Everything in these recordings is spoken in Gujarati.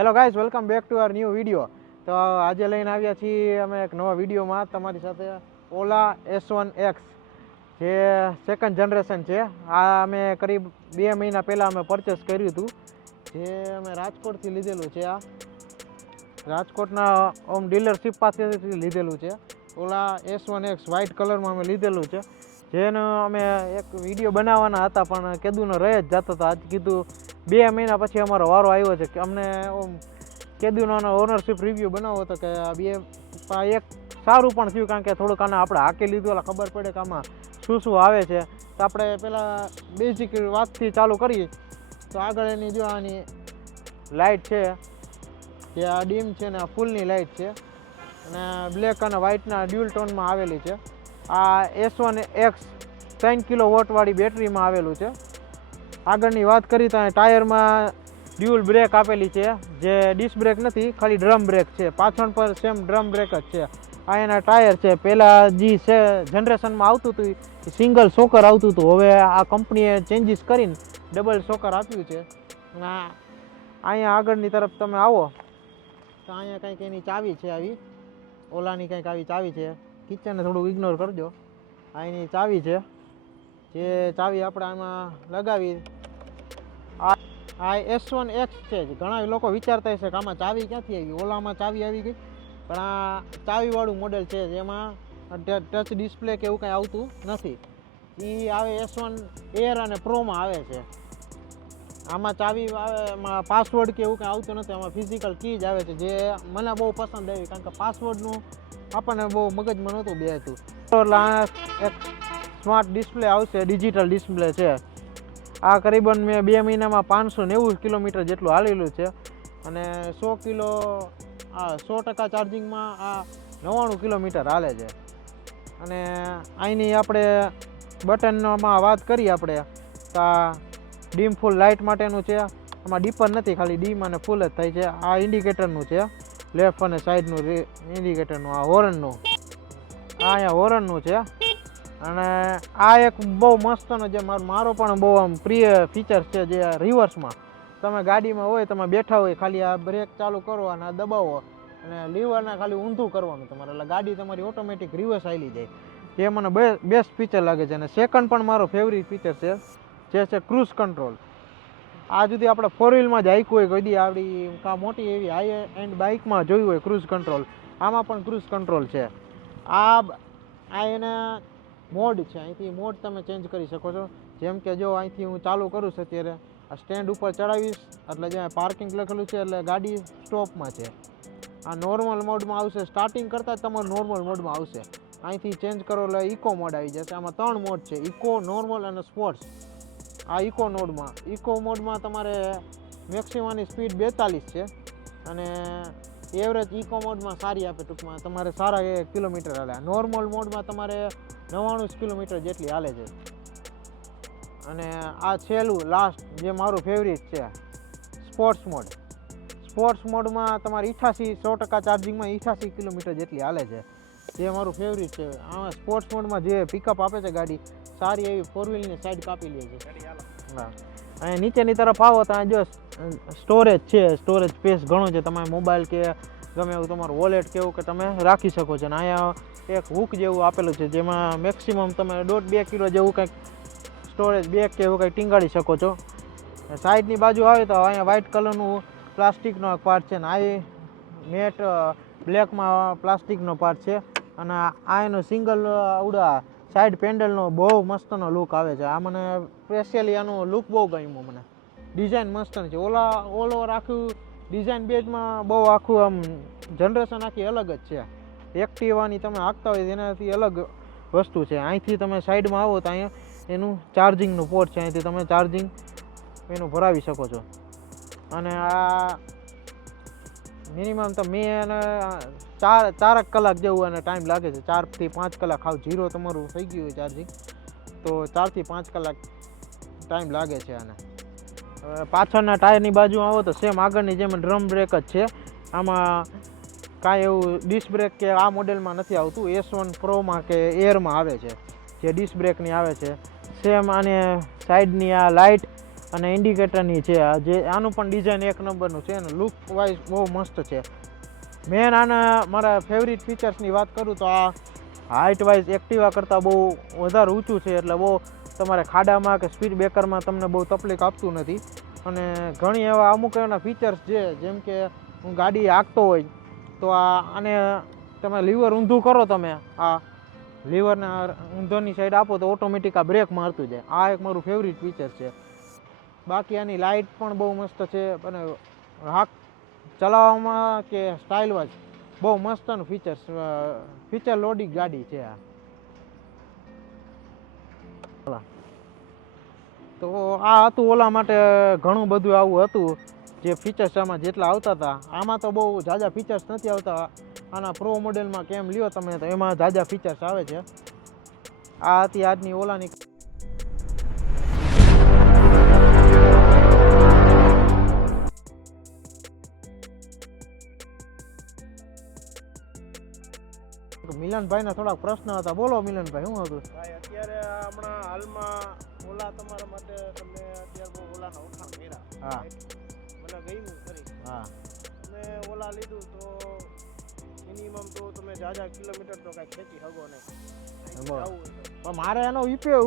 Hello guys, welcome back to our new video. તો આજે લઈને આવ્યા છીએ અમે એક નવા વિડીયોમાં તમારી સાથે ઓલા S1X, જે સેકન્ડ જનરેશન છે. આ અમે કરીબ 2 મહિના પહેલાં અમે પરચેસ કર્યું હતું, જે અમે રાજકોટથી લીધેલું છે. આ રાજકોટના ઓમ ડીલરશીપ પાસેથી લીધેલું છે. ઓલા S1X વ્હાઇટ કલરમાં અમે લીધેલું છે, જેનો અમે એક વિડીયો બનાવવાના હતા પણ કેદુનો રહી જ જતો હતો. આજ કીધું 2 મહિના પછી અમારો વારો આવ્યો છે કે અમને કેદુનો ઓનરશીપ રિવ્યૂ બનાવવો હતો, કે આ એક સારું પણ થયું, કારણ કે થોડુંક આને આપણે હાકી લીધું એટલે ખબર પડે કે આમાં શું શું આવે છે. તો આપણે પહેલાં બેઝિક વાતથી ચાલુ કરીએ. તો આગળ એની જો આની લાઇટ છે, જે આ ડીમ છે ને આ ફૂલની લાઇટ છે, અને બ્લેક અને વ્હાઇટના ડ્યુઅલ ટોનમાં આવેલી છે. આ S1X 3 કિલોવોટવાળી બેટરીમાં આવેલું છે. આગળની વાત કરી તો ટાયરમાં ડ્યુઅલ બ્રેક આપેલી છે, જે ડિસ્ક બ્રેક નથી, ખાલી ડ્રમ બ્રેક છે. પાછળ પર સેમ ડ્રમ બ્રેક જ છે. આ એના ટાયર છે. પહેલાં જે છે જનરેશનમાં આવતું હતું એ સિંગલ સોકર આવતું હતું, હવે આ કંપનીએ ચેન્જીસ કરીને ડબલ સોકર આપ્યું છે. અહીંયા આગળની તરફ તમે આવો તો અહીંયા કંઈક એની ચાવી છે, આવી ઓલાની કંઈક આવી ચાવી છે. કિચનને થોડું ઇગ્નોર કરજો. આ એની ચાવી છે, જે ચાવી આપણે આમાં લગાવી. આ S1X છે. ઘણા લોકો વિચારતા હશે કે આમાં ચાવી ક્યાંથી આવી, ઓલામાં ચાવી આવી ગઈ, પણ આ ચાવીવાળું મોડેલ છે, જેમાં ટચ ડિસ્પ્લે કે એવું કંઈ આવતું નથી. એ આવે S1 એર અને પ્રોમાં આવે છે. આમાં ચાવી આવે, એમાં પાસવર્ડ કે એવું કંઈ આવતું નથી. આમાં ફિઝિકલ કી જ આવે છે, જે મને બહુ પસંદ આવી, કારણ કે પાસવર્ડનું આપણને બહુ મગજમાં નહોતું બેસતું. એક સ્માર્ટ ડિસ્પ્લે આવશે, ડિજિટલ ડિસ્પ્લે છે. આ કરીબન મેં 2 મહિનામાં 590 કિલોમીટર જેટલું હાલેલું છે, અને 100% ચાર્જિંગમાં આ 99 કિલોમીટર હાલે છે. અને અહીંની આપણે બટનમાં વાત કરીએ આપણે તો આ ડીમ ફૂલ લાઇટ માટેનું છે. આમાં ડીપર નથી, ખાલી ડીમ અને ફૂલ જ થાય છે. આ ઇન્ડિકેટરનું છે, લેફ્ટ અને સાઈડનું ઇન્ડિકેટરનું. આ હોરનનું, આ અહીંયા હોરનનું છે. અને આ એક બહુ મસ્તનો, જે મારો પણ બહુ આમ પ્રિય ફીચર છે, જે રિવર્સમાં તમે ગાડીમાં હોય, તમે બેઠા હોય, ખાલી આ બ્રેક ચાલુ કરો અને આ દબાવો અને લીવરને ખાલી ઊંધું કરવાનું તમારે, એટલે ગાડી તમારી ઓટોમેટિક રિવર્સ આવી જાય. જે મને બેસ્ટ ફીચર લાગે છે. અને સેકન્ડ પણ મારો ફેવરિટ ફીચર છે, જે છે ક્રૂઝ કંટ્રોલ. આ સુધી આપણે 4 વ્હીલમાં જ હાંક્યું હોય, કોઈ દી આપણી મોટી એવી હાઈ એન્ડ બાઇકમાં જોયું હોય ક્રૂઝ કંટ્રોલ, આમાં પણ ક્રૂઝ કંટ્રોલ છે. આ એના મોડ છે, અહીંથી મોડ તમે ચેન્જ કરી શકો છો. જેમ કે જો અહીંથી હું ચાલુ કરું છું અત્યારે, આ સ્ટેન્ડ ઉપર ચડાવીશ એટલે જ્યાં પાર્કિંગ લખેલું છે એટલે ગાડી સ્ટોપમાં છે. આ નોર્મલ મોડમાં આવશે, સ્ટાર્ટિંગ કરતાં જ તમારું નોર્મલ મોડમાં આવશે. અહીંથી ચેન્જ કરો એટલે ઇકો મોડ આવી જશે. આમાં 3 મોડ છે, ઇકો, નોર્મલ અને સ્પોર્ટ્સ. આ ઇકો મોડમાં તમારે મેક્સિમમની સ્પીડ 42 છે, અને એવરેજ ઇકો મોડમાં સારી આપે, ટૂંકમાં તમારે સારા કિલોમીટર હાલે. નોર્મલ મોડમાં તમારે 99 કિલોમીટર જેટલી હાલે છે. અને આ છેલ્લું લાસ્ટ, જે મારું ફેવરિટ છે, સ્પોર્ટ્સ મોડ. સ્પોર્ટ્સ મોડમાં તમારે 100% ચાર્જિંગમાં 88 કિલોમીટર જેટલી હાલે છે, જે મારું ફેવરિટ છે. આમાં સ્પોર્ટ્સ મોડમાં જે પિકઅપ આપે છે ગાડી, સારી એવી 4 વ્હીલની સાઈડ કાપી લે છે. હા, અહીંયા નીચેની તરફ આવો તો જો સ્ટોરેજ છે, સ્ટોરેજ સ્પેસ ઘણો છે. તમે મોબાઈલ કે ગમે એવું તમારું વોલેટ કે એવું કે તમે રાખી શકો છો. અને અહીંયા એક હુક જેવું આપેલું છે, જેમાં મેક્સિમમ તમે 1.5-2 કિલો જેવું કંઈક સ્ટોરેજ બેગ કે એવું કંઈક ટીંગાડી શકો છો. સાઈડની બાજુ આવે તો અહીંયા વ્હાઇટ કલરનું પ્લાસ્ટિકનો પાર્ટ છે, ને આ મેટ બ્લેકમાં પ્લાસ્ટિકનો પાર્ટ છે. અને આ એનો સિંગલ આવડા સાઈડ પેન્ડલનો બહુ મસ્તનો લુક આવે છે. આ મને સ્પેશિયલી આનો લુક બહુ ગમ્યો મને. ડિઝાઇન મસ્ત છે. ઓલ ઓવર આખું ડિઝાઇન બેઝમાં બહુ આખું આમ જનરેશન આખી અલગ જ છે. એક્ટિવાની તમે હાંકતા હોય એનાથી અલગ વસ્તુ છે. અહીંથી તમે સાઈડમાં આવો તો અહીંયા એનું ચાર્જિંગનું પોર્ટ છે, અહીંથી તમે ચાર્જિંગ એનું ભરાવી શકો છો. અને આ મિનિમમ તો મેં એને 4 કલાક જેવું એને ટાઈમ લાગે છે. 4 થી 5 કલાક હાવ ઝીરો તમારું થઈ ગયું હોય ચાર્જિંગ, તો 4 થી 5 કલાક ટાઈમ લાગે છે આને. પાછળના ટાયરની બાજુ આવો તો સેમ આગળની જેમ ડ્રમ બ્રેક જ છે. આમાં કાંઈ એવું ડિસ્ક બ્રેક કે આ મોડેલમાં નથી આવતું. S1 પ્રોમાં કે એરમાં આવે છે, જે ડિસ્ક બ્રેકની આવે છે. સેમ આને સાઈડની આ લાઇટ અને ઇન્ડિકેટરની છે જે આનું પણ ડિઝાઇન એક નંબરનું છે અને લુક વાઇઝ બહુ મસ્ત છે. મેન આના મારા ફેવરિટ ફીચર્સની વાત કરું તો આ હાઇટ વાઇઝ એક્ટિવા કરતાં બહુ વધારે ઊંચું છે, એટલે બહુ તમારે ખાડામાં કે સ્પીડ બ્રેકરમાં તમને બહુ તકલીફ આપતું નથી. અને ઘણી એવા અમુક એના ફીચર્સ છે, જેમ કે હું ગાડી હાંકતો હોય તો આને તમે લીવર ઊંધું કરો, તમે આ લીવરના ઊંધોની સાઈડ આપો તો ઓટોમેટિક આ બ્રેક મારતું જાય. આ એક મારું ફેવરિટ ફીચર છે. બાકી આની લાઇટ પણ બહુ મસ્ત છે અને ચલાવવામાં કે સ્ટાઇલ વાઇઝ બહુ મસ્તનું ફીચર લોડિંગ ગાડી છે આ. તો આ હતું ઓલા માટે ઘણું બધું આવું હતું જે ફીચર્સ આમાં જેટલા આવતા હતા. આમાં તો બહુ ઝાઝા ફીચર્સ નથી આવતા. આના પ્રો મોડેલમાં કેમ લ્યો તમે તો એમાં ઝાઝા ફીચર્સ આવે છે. આ હતી આજની ઓલાની. મિલનભાઈના થોડાક પ્રશ્ન હતા, બોલો મિલનભાઈ, શું હતું? ભાઈ અત્યારે હમણાં હાલમાં ઓલા તમારા માટે તમે અત્યારે બહુ ઓલાના વખાણ કર્યા. હા, મને ગમ્યું ખરી. હા, તમે ઓલા લીધું તો મિનિમમ તો તમે જાજા કિલોમીટર તો કાંઈ ખેંચી શકો નહીં. પણ મારે એનો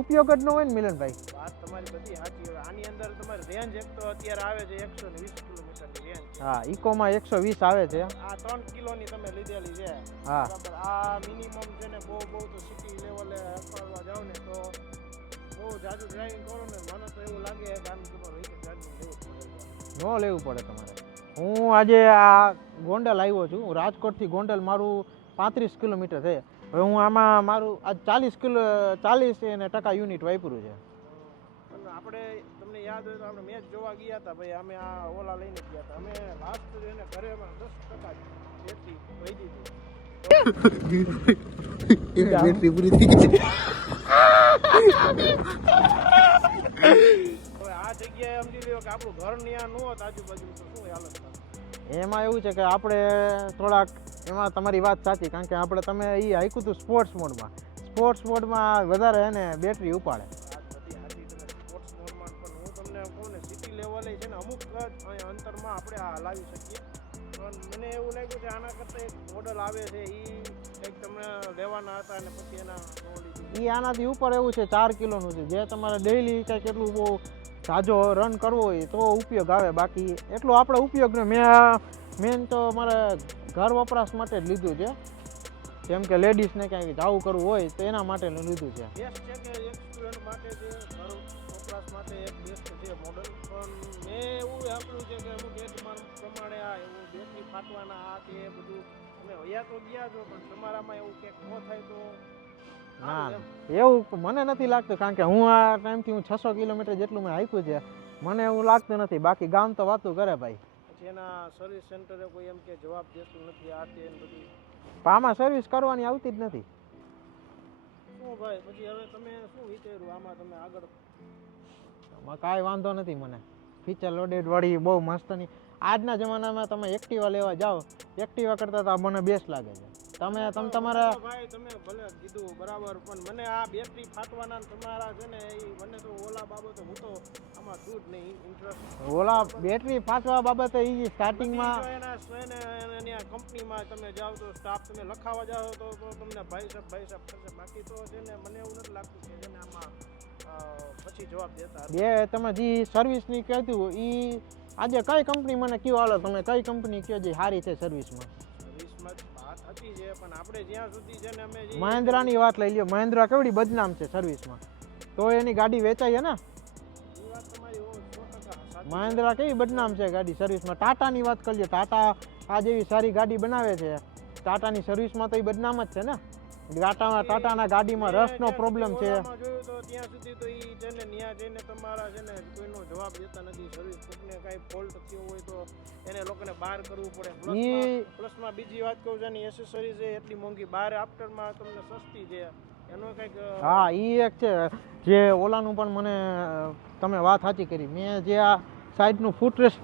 ઉપયોગ જ ન હોય ને મિલનભાઈ. વાત તમારી બધી સાચી. હવે આની અંદર તમારી રેન્જ એક તો અત્યારે આવે છે 120 કિલોમીટરની રેન્જ. હા, ઇકોમાં 120 આવે છે. આ 3 કિલોની તમે લીધેલી છે. હા, બરાબર. આ મિનિમમ છે ને બહુ તો સિટી લેવલે અપાડવા જાવ ને તો બહુ જાજુ ડ્રાઇવિંગ કરો ને મને તો એવું લાગે કે આનું તમારે વેહિકલ ચાર્જિંગ લેવું પડે. ન લેવું પડે તમારે. હું આજે આ ગોંડલ આવ્યો છું. રાજકોટથી ગોંડલ મારું 35 કિલોમીટર છે. હવે હું આમાં મારું આજ 40% યુનિટ વાપર્યું છે. અને આપણે તમને યાદ હોય તો આપણે મેચ જોવા ગયા હતા ભાઈ, અમે આ ઓલા લઈને ગયા હતા. અમે લાસ્ટ એને ઘરે 10% બેટરી વહી દીધી. બેટરી પૂરી થઈ ગઈ. હવે આ જગ્યાએ સમજી લ્યો કે આપણું ઘર ત્યાં ન હોત આજુબાજુ તો શું હાલત થાય. એમાં એવું છે કે આપણે થોડાક એમાં તમારી વાત સાચી, કારણ કે આપણે તમે એ હાંક્યું હતું સ્પોર્ટ્સ મોડમાં વધારે એને બેટરી ઉપાડે. વાત બધી સાચી તમે સ્પોર્ટ્સ મોડમાં, પણ હું તમને કહું ને સિટી લેવલે છે ને અમુક જ અંતરમાં આપણે આ હલાવી શકીએ. પણ મને એવું લાગ્યું કે આના કરતાં એક મોડલ આવે છે એ કંઈક તમને લેવાના હતા અને પછી એના એ આનાથી ઉપર એવું છે 4 કિલોનું છે, જે તમારે ડેઈલી કંઈક એટલું બહુ ઝાઝો રન કરવો હોય તો ઉપયોગ આવે. બાકી એટલો આપણે ઉપયોગ ને મેન તો મારે ઘર વપરાશ માટે જ લીધું છે. જેમ કે લેડીઝને ક્યાંય જવું કરવું હોય તો એના માટે લીધું છે. બેસ્ટ છે કે એક સ્ટુડન્ટ માટે છે, ઘર વપરાશ માટે એક બેસ્ટ છે મોડલ. પણ મેં એવું સાંભળ્યું છે કે અમુક એજ પ્રમાણે આ એવું બેટરી ફાટવાના આ તે બધું તમે વયા તો ગયા છો, પણ તમારામાં એવું ક્યાંક ન થાય તો ના, એવું મને નથી લાગતું, કારણ કે હું આ ટાઈમથી 600 કિલોમીટર જેટલું મેં હાંક્યું છે, મને એવું લાગતું નથી. બાકી ગામ તો વાતું કરે ભાઈ. પછી એના સર્વિસ સેન્ટરે કોઈ એમ કે જવાબ દેતું નથી આ તે બધું. પણ આમાં સર્વિસ કરવાની આવતી જ નથી. શું ભાઈ પછી હવે તમે શું વિચાર્યું આમાં? તમે આગળ કાંઈ વાંધો નથી મને. ફીચર લોડેડ વાળી બહુ મસ્તની. આજના જમાનામાં તમે એક્ટિવા લેવા જાઓ, એક્ટિવા કરતાં તો મને બેસ્ટ લાગે છે. તમે તમારા ભાઈ તમે ભલે કીધું બરાબર, પણ મને આ બેટરી ફાટવાના તમારા છે ને એ મને તો ઓલા બાબતે હું તો આમાં છું જ નહીં ઇન્ટરેસ્ટ. ઓલા બેટરી ફાટવા બાબતે એ સ્ટાર્ટિંગમાં એના કંપનીમાં તમે જાઓ તો સ્ટાફ તમે લખાવા જાઓ તો તમને ભાઈ સાહેબ કરશે. બાકી તો છે ને મને એવું નથી લાગતું કે જેને આમાં પછી જવાબ દેતા બે તમે જે સર્વિસની કહેતું એ આજે કઈ કંપની મને કયો હાલો, તમે કઈ કંપની કયો જે સારી છે સર્વિસમાં? વાત હતી છે, પણ આપણે જ્યાં સુધી છે ને અમે મહિન્દ્રાની વાત લઈ લ્યો. મહિન્દ્રા કેવડી બદનામ છે સર્વિસમાં, તો એની ગાડી વેચાય છે ને. એ વાત તમારી 100% મહિન્દ્રા કેવી બદનામ છે ગાડી સર્વિસમાં. ટાટાની વાત કરી લો, ટાટા આ જેવી સારી ગાડી બનાવે છે, ટાટાની સર્વિસમાં તો એ બદનામ જ છે ને. ટાટાના ગાડીમાં રસનો પ્રોબ્લેમ છે. જોયું તો ત્યાં સુધી તો એ છે ને ત્યાં જઈને તમારા છે ને કોઈનો જવાબ દેતા નથી. સર્વિસ કોઈને કાંઈ ફોલ્ટ થયો હોય તો એને લોકોને બહાર કરવું પડે. પ્લસમાં બીજી વાત કહું છું, એની એસેસરીઝ છે એટલી મોંઘી, બહાર આફ્ટરમાં તમને સસ્તી છે એનો કંઈક. હા, એ એક છે જે ઓલાનું પણ મને તમે વાત સાચી કરી. મેં જે આ સાઈડનું ફૂટરેસ્ટ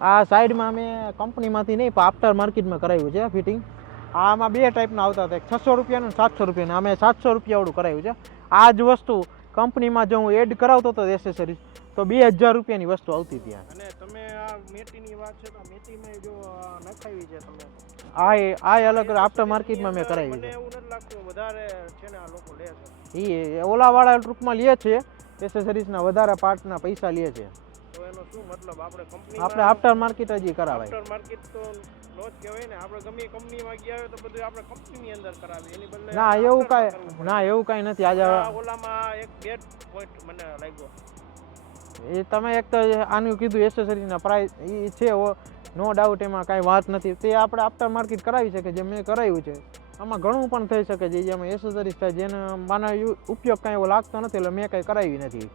આ સાઈડમાં મેં કંપનીમાંથી નહીં પણ આફ્ટર માર્કેટમાં કરાવ્યું છે ફિટિંગ. આમાં બે ટાઈપના આવતા હતા, 600 રૂપિયાનું 700 રૂપિયાનું. અમે 700 રૂપિયાવાળું કરાવ્યું છે. આ જ વસ્તુ કંપનીમાં જો હું એડ કરાવતો હતો એસેસરીઝ તો 2000 રૂપિયાની વસ્તુ આવતી ત્યાં. અને તમે આ મેથીની વાત છે તો મેથીમાં જો નખાવી છે તમે આ અલગ આફ્ટર માર્કેટમાં મેં કરાવી મને છે. એવું નથી લાગતું વધારે છે ને આ લોકો લે છે. એ ઓલાવાળા ટૂંકમાં લે છે, એસેસરીઝના વધારે પાર્ટના પૈસા લે છે. તો એનો શું મતલબ? આપણે કંપની આપણે આફ્ટર માર્કેટ હજી કરાવાય. આફ્ટર માર્કેટ તો નો જ કહેવાય ને. આપણે ગમે કંપનીમાં ગયા હોય તો બધું આપણે કંપનીની અંદર કરાવીએ. એની બદલે ના એવું કાંઈ નથી. આજે ઓલામાં એક બેડ પોઈન્ટ મને લાગ્યો. એ તમે એક તો આનું કીધું એસેસરીઝના પ્રાઇસ એ છે, નો ડાઉટ, એમાં કાંઈ વાત નથી. તે આપણે આફ્ટર માર્કેટ કરાવી શકે, જે મેં કરાવ્યું છે. આમાં ઘણું પણ થઈ શકે છે, જેમાં એસેસરીઝ થાય જેને મને ઉપયોગ કાંઈ એવો લાગતો નથી, એટલે મેં કાંઈ કરાવી નથી.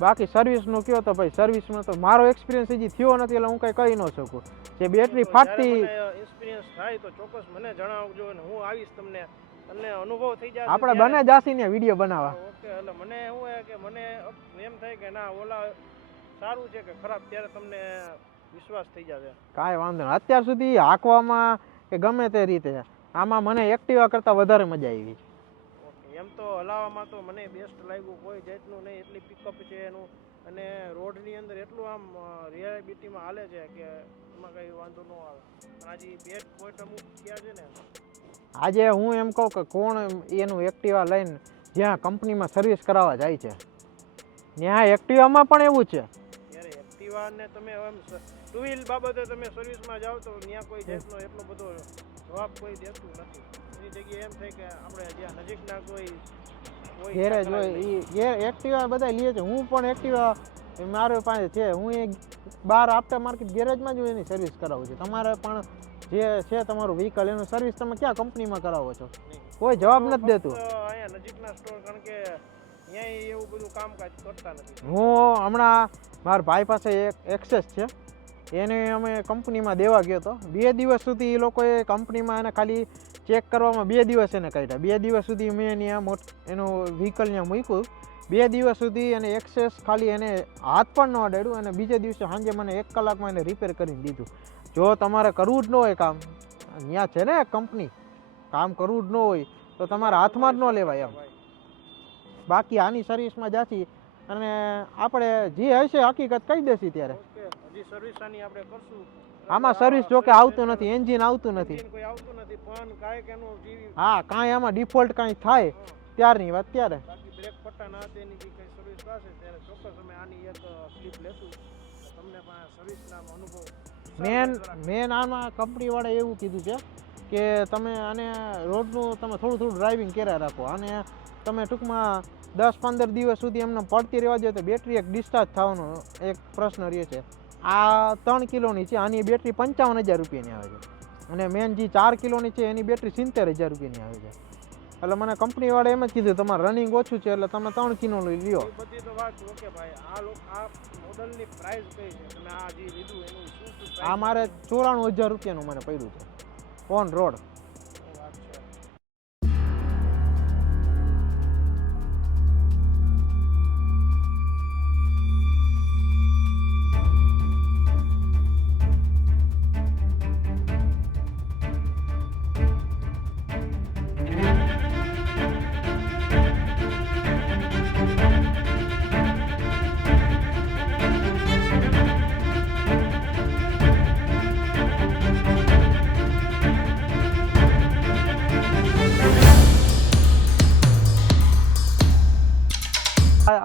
બાકી સર્વિસનું કહો તો ભાઈ, સર્વિસમાં તો મારો એક્સપિરિયન્સ હજી થયો નથી, એટલે હું કાંઈ કહી ન શકું. જે બેટરી ફાટતી એક્સપિરિયન્સ થાય તો ચોક્કસ મને જણાવજો અને હું આવીશ તમને અનુભવ થઈ જાય. આપણે બને જાસીને વિડીયો બનાવવા. ઓકે, એટલે મને એવું છે કે મને એમ થાય કે ના ઓલા સારું છે કે ખરાબ, ત્યારે તમને વિશ્વાસ થઈ જશે. કાંઈ વાંધો નહીં. અત્યાર સુધી હાંકવામાં કે ગમે તે રીતે આમાં મને એક્ટિવા કરતાં વધારે મજા આવી. એમ તો હલાવવામાં તો મને બેસ્ટ લાગ્યું, કોઈ જાતનું નહીં. એટલી પિકઅપ છે એનું, અને રોડની અંદર એટલું આમ રિલાયબિલિટીમાં હાલે છે કે એમાં કંઈ વાંધો ન આવે. પણ આજે બેડ પોઈન્ટ અમુક થયા છે ને, આજે હું એમ કહું કે કોણ એનું એક્ટિવા લઈને જ્યાં કંપનીમાં સર્વિસ કરાવવા જાય છે, ત્યાં એક્ટિવામાં પણ એવું છે. ત્યારે એક્ટિવાને તમે એમ ટુ વ્હીલ બાબતે તમે સર્વિસમાં જાઓ તો ત્યાં કોઈ જાતનો એટલો બધો જવાબ કોઈ દેતું નથી. એની જગ્યાએ એમ થાય કે આપણે જ્યાં નજીકના કોઈ ગેરેજ હોય એ એક્ટિવા બધા લે છે. હું પણ એક્ટિવા મારી પાસે છે. હું એ બહાર આફ્ટર માર્કેટ ગેરેજમાં જ એની સર્વિસ કરાવું છું. તમારે પણ જે છે તમારું વ્હીકલ એનું સર્વિસ તમે ક્યાં કંપનીમાં કરાવો છો? કોઈ જવાબ નથી દેતું. અહીંયા નજીકના સ્ટોર, કારણ કે અહીંયા એવું બધું કામકાજ કરતા નથી. હું હમણાં મારા ભાઈ પાસે એક એક્સેસ છે, એને અમે કંપનીમાં દેવા ગયો હતો. 2 દિવસ સુધી એ લોકોએ કંપનીમાં એને ખાલી ચેક કરવામાં 2 દિવસ એને કાઢ્યા. 2 દિવસ સુધી મેં એનું વ્હીકલ ત્યાં મૂક્યું. 2 દિવસ સુધી એને એક્સેસ ખાલી એને હાથ પણ ન અડાડ્યું, અને બીજે દિવસે સાંજે મને 1 કલાકમાં એને રિપેર કરીને દીધું. જો તમારે કરવું જ ન હોય કામ, ત્યાં છે ને કંપની, કામ કરવું જ ન હોય તો તમારા હાથમાં જ ન લેવાય એમ. બાકી આની સર્વિસમાં જાતી અને આપણે જે હશે હકીકત કહી દેશી ત્યારે. હજી સર્વિસ આની આપણે કરશું. આમાં સર્વિસ જો કે આવતું નથી, એન્જિન આવતું નથી. કોઈ આવતું નથી, પણ કાંઈક એનું જીવી હા, કાંઈ આમાં ડિફોલ્ટ કાંઈ થાય ત્યારની વાત ત્યારે. બાકી બ્રેક પટ્ટા ના તેની જે કંઈ સર્વિસ થશે ત્યારે ચોક્કસ અમે આની એક ક્લિપ લેશું, તમને પણ સર્વિસના અનુભવ. મેન આમાં કંપનીવાળાએ એવું કીધું છે કે તમે આને રોડનું તમે થોડું ડ્રાઇવિંગ કર્યા રાખો, અને તમે ટૂંકમાં 10-15 દિવસ સુધી એમને પડતી રહેવા દો તો બેટરી એક ડિસ્ચાર્જ થવાનો એક પ્રશ્ન રહે છે. આ 3 કિલોની છે, આની બેટરી 55,000 રૂપિયાની આવે છે, અને મેન જે 4 કિલોની છે એની બેટરી 70,000 રૂપિયાની આવે છે. એટલે મને કંપનીવાળા એમ જ કીધું તમારે રનિંગ ઓછું છે એટલે તમે 3 કિલોની લ્યો. એ બધી તો વાત ઓકે ભાઈ. આ મોડલની પ્રાઇસ કઈ છે? તમે આ જે લીધું એનું શું આ મારે 94,000 રૂપિયાનું મને પડ્યું છે ઓન રોડ. વાત છે?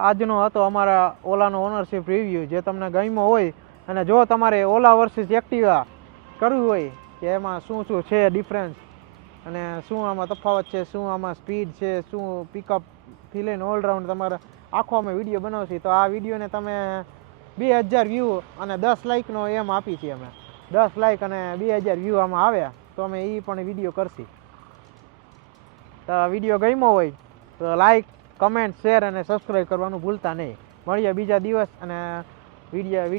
આજનો હતો અમારા ઓલાનો ઓનરશિપ રિવ્યૂ. જે તમને ગમ્યો હોય અને જો તમારે ઓલા વર્સિસ એક્ટિવા કરવું હોય કે એમાં શું શું છે ડિફરન્સ, અને શું આમાં તફાવત છે, શું આમાં સ્પીડ છે, શું પિકઅપથી લઈને ઓલરાઉન્ડ તમારે આખો અમે વિડીયો બનાવશી, તો આ વિડીયોને તમે 2000 વ્યૂ અને 10 લાઇકનો એમ આપી છીએ અમે. 10 લાઇક અને 2000 વ્યૂ આમાં આવ્યા તો અમે એ પણ વિડીયો કરશી. તો વિડીયો ગમ્યો હોય તો લાઇક, કમેન્ટ, શેર અને સબસ્ક્રાઈબ કરવાનું ભૂલતા નહીં. મળીએ બીજા દિવસ અને વિડીયોમાં.